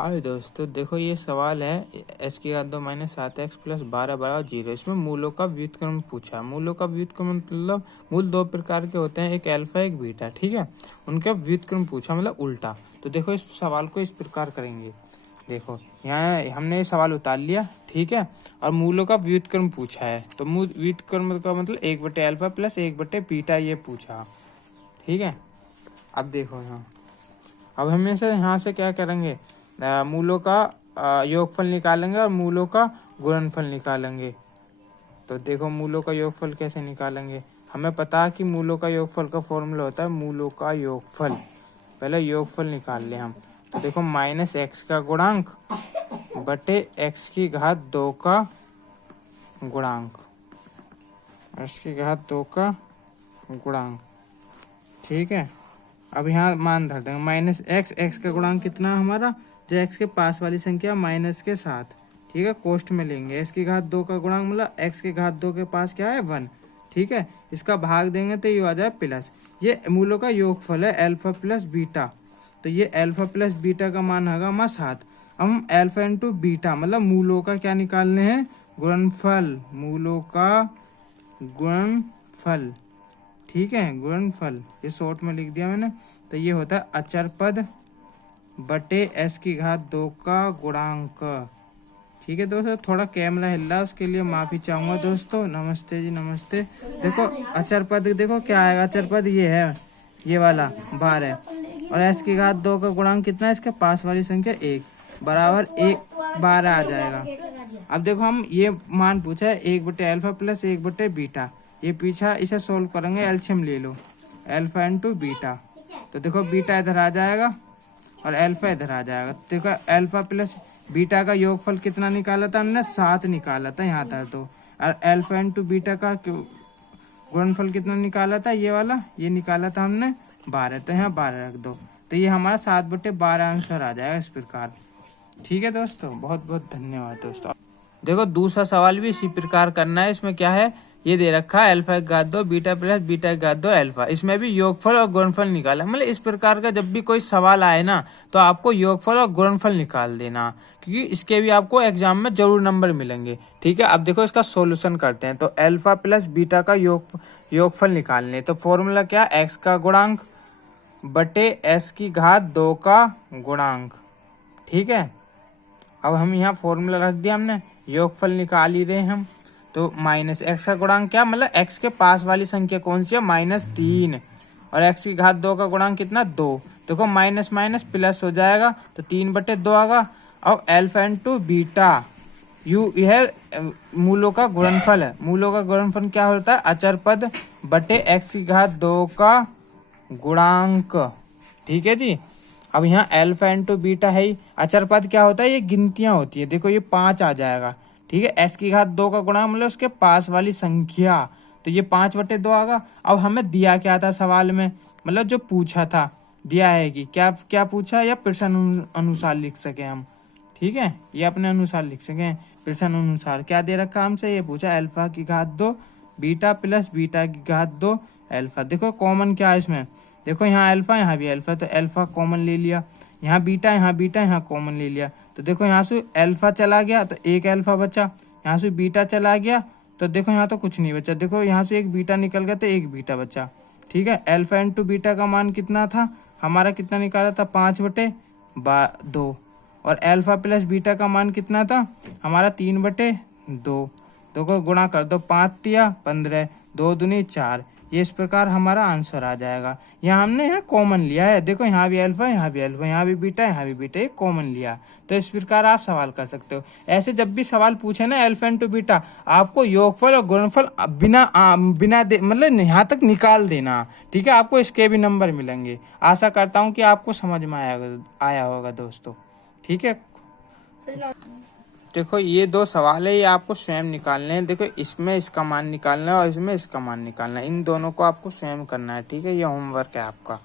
हाय दोस्तों, देखो ये सवाल है एस की घात 2 माइनस 7x प्लस 12 बराबर 0। इसमें मूलों का व्युत्क्रम पूछा है। मूलों का व्युत्क्रम मतलब मूल दो प्रकार के होते हैं, एक अल्फा एक बीटा। ठीक है, उनका व्युत्क्रम पूछा मतलब उल्टा। तो देखो इस सवाल को इस प्रकार करेंगे। देखो यहाँ हमने ये सवाल उतार लिया, ठीक है, और मूलों का व्युत्क्रम पूछा है। तो मूल व्युत्क्रम का मतलब 1/अल्फा प्लस 1/बीटा ये पूछा। ठीक है, अब देखो यहाँ, अब हम यहाँ से क्या करेंगे, मूलों का योगफल निकालेंगे और मूलों का गुणनफल निकालेंगे। तो देखो मूलों का योगफल कैसे निकालेंगे। हमें पता है कि मूलों का योगफल का फॉर्मूला होता है मूलों का योगफल। पहले योगफल निकाल ले हम। तो देखो माइनस एक्स का गुणांक बटे एक्स की घात 2 का गुणांक, एक्स की घात 2 का गुणांक। ठीक है, अब यहाँ मान धर देंगे माइनस एक्स, एक्स का गुणांक कितना हमारा, जो एक्स के पास वाली संख्या माइनस के साथ। ठीक है, कोष्ठ में लेंगे। एक्स की घात 2 का गुणांक मतलब एक्स की घात 2 के पास क्या है 1। ठीक है, इसका भाग देंगे तो ये आ जाए प्लस। ये मूलों का योगफल है अल्फा प्लस बीटा। तो ये अल्फा प्लस बीटा का मान होगा हमारा 7। हम अल्फा इंटू बीटा मतलब मूलों का क्या निकालने हैं, गुणनफल। मूलों का गुणनफल, ठीक है, गुणनफल ये शॉर्ट में लिख दिया मैंने। तो ये होता है अचर पद बटे एस की घात 2 का गुणांक। ठीक है दोस्तों, थोड़ा कैमरा हिल रहा है, उसके लिए माफी चाहूंगा दोस्तों। नमस्ते जी, नमस्ते। देखो अचर पद देखो क्या आएगा, अचर पद ये है, ये वाला 12 और एस की घात 2 का गुणांक कितना है, इसके पास वाली संख्या 1 बराबर 12 आ जाएगा। अब देखो हम ये मान पूछा है 1/अल्फा प्लस 1/बीटा। ये पीछा इसे सोल्व करेंगे, एलसीएम ले लो, अल्फा इंटू बीटा। तो देखो बीटा इधर आ जाएगा और अल्फा इधर आ जाएगा। तो देखो अल्फा प्लस बीटा का योगफल कितना निकाला था हमने, 7 निकाला था यहाँ था। तो और अल्फा इंटू बीटा का गुणनफल कितना निकाला था, ये वाला, ये निकाला था हमने 12। तो यहाँ 12 रख दो, तो ये हमारा 7/12 आंसर आ जाएगा इस प्रकार। ठीक है दोस्तों, बहुत बहुत धन्यवाद दोस्तों। देखो दूसरा सवाल भी इसी प्रकार करना है। इसमें क्या है, ये दे रखा है अल्फा की घात 2 बीटा प्लस बीटा की घात 2 अल्फा। इसमें भी योगफल और गुणनफल निकाला। मतलब इस प्रकार का जब भी कोई सवाल आए ना, तो आपको योगफल और गुणनफल निकाल देना, क्योंकि इसके भी आपको एग्जाम में जरूर नंबर मिलेंगे। ठीक है, अब देखो इसका सोल्यूशन करते हैं। तो अल्फा प्लस बीटा का योगफल निकालने, तो फॉर्मूला क्या, एक्स का गुणांक बटे एस की घात 2 का गुणांक। ठीक है, अब हम यहाँ फॉर्मूला रख दिया हमने, योगफल निकाल ही रहे हम। तो माइनस एक्स का गुणांक क्या, मतलब एक्स के पास वाली संख्या कौन सी है, -3, और एक्स की घात 2 का गुणांक कितना 2। देखो माइनस माइनस प्लस हो जाएगा, तो 3/2 आएगा। अब अल्फा इंटू बीटा, यह मूलों का गुणनफल है। मूलों का गुणनफल क्या होता है, अचर पद बटे एक्स की घात 2 का गुणांक। ठीक है जी, अब यहाँ अल्फा इंटू बीटा है ही, अचर पद क्या होता है, ये गिनतियां होती है। देखो ये 5 आ जाएगा। ठीक है, एस की घात 2 का गुणांक मतलब उसके पास वाली संख्या, तो ये 5/2 आएगा। अब हमें दिया क्या था सवाल में, मतलब जो पूछा था, दिया है कि क्या क्या पूछा, या प्रश्न अनुसार लिख सके हम। ठीक है, ये अपने अनुसार लिख सके, प्रश्न अनुसार क्या दे रखा हमसे, ये पूछा अल्फा की घात 2 बीटा प्लस बीटा की घात 2 अल्फा। देखो कॉमन क्या है इसमें, देखो यहाँ अल्फा यहाँ भी अल्फा, तो अल्फा कॉमन ले लिया। यहाँ बीटा यहाँ कॉमन ले लिया। तो देखो यहाँ से अल्फा चला गया तो एक अल्फा बचा, यहाँ से बीटा चला गया तो देखो यहाँ तो कुछ नहीं बचा। देखो यहाँ से एक बीटा निकल गया तो एक बीटा बचा। ठीक है, अल्फा इंटू बीटा का मान कितना था हमारा, कितना निकाला था 5/2, और अल्फा प्लस बीटा का मान कितना था हमारा 3/2। देखो गुणा कर दो, 5 या 15, 2 दूनी 4। ये इस प्रकार हमारा आंसर आ जाएगा। यहाँ हमने यहाँ कॉमन लिया है, देखो यहाँ भी अल्फा यहाँ भी अल्फा, यहाँ भी बीटा यहाँ भी बीटा, ये कॉमन लिया। तो इस प्रकार आप सवाल कर सकते हो। ऐसे जब भी सवाल पूछे ना अल्फा इंटू बीटा, आपको योगफल और गुणनफल बिना मतलब यहाँ तक निकाल देना। ठीक है, आपको इसके भी नंबर मिलेंगे। आशा करता हूँ कि आपको समझ में आया होगा दोस्तों। ठीक है, देखो ये 2 सवाल है, ये आपको स्वयं निकालने हैं। देखो इसमें इसका मान निकालना है और इसमें इसका मान निकालना है, इन दोनों को आपको स्वयं करना है। ठीक है, ये होमवर्क है आपका।